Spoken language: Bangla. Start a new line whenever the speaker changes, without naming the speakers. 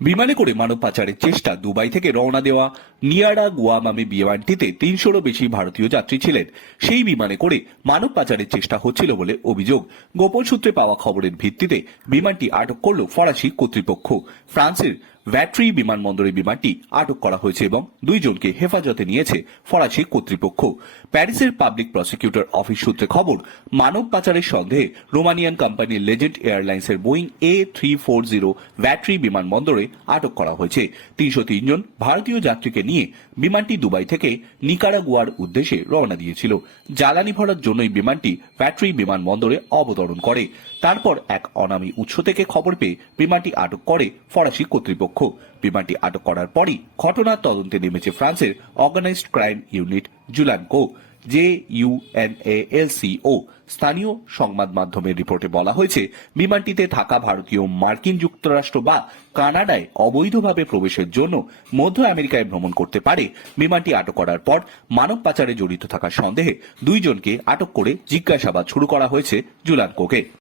বিমানে করে মানব পাচারের চেষ্টা দুবাই থেকে রওনা দেওয়া নিয়ারা গুয়ামামি বিমানটিতে তিনশোরও বেশি ভারতীয় যাত্রী ছিলেন। সেই বিমানে করে মানব পাচারের চেষ্টা হচ্ছিল বলে অভিযোগ। গোপন সূত্রে পাওয়া খবরের ভিত্তিতে বিমানটি আটক করল ফরাসি কর্তৃপক্ষ। ফ্রান্সের ভ্যাট্রি বিমানবন্দরে বিমানটি আটক করা হয়েছে এবং দুইজনকে হেফাজতে নিয়েছে ফরাসি কর্তৃপক্ষ। প্যারিসের পাবলিক প্রসিকিউটর অফিস সূত্রে খবর, মানব পাচারের সন্দেহে রোমানিয়ান কোম্পানি লেজেন্ড এয়ারলাইন্সের Boeing A three four zero Vatry বিমানবন্দরে আটক করা হয়েছে। তিনশো তিনজন ভারতীয় যাত্রীকে নিয়ে বিমানটি দুবাই থেকে নিকারাগুয়ার উদ্দেশ্যে রওনা দিয়েছিল। জ্বালানি ভরার জন্যই বিমানটি ভ্যাটরি বিমানবন্দরে অবতরণ করে। তারপর এক অনামী উৎস থেকে খবর পেয়ে বিমানটি আটক করে ফরাসি কর্তৃপক্ষ বিমানটি আটক করার পরই ঘটনার তদন্তে নেমেছে ফ্রান্সের অর্গানাইজড ক্রাইম ইউনিট জুলানকো জে ইউএনএএলসিও স্থানীয় সংবাদ মাধ্যমের রিপোর্টে বলা হয়েছে, বিমানটিতে থাকা ভারতীয় মার্কিন যুক্তরাষ্ট্র বা কানাডায় অবৈধভাবে প্রবেশের জন্য মধ্য আমেরিকায় ভ্রমণ করতে পারে। বিমানটি আটক করার পর মানব পাচারে জড়িত থাকার সন্দেহে দুইজনকে আটক করে জিজ্ঞাসাবাদ শুরু করা হয়েছে জুলানকোকে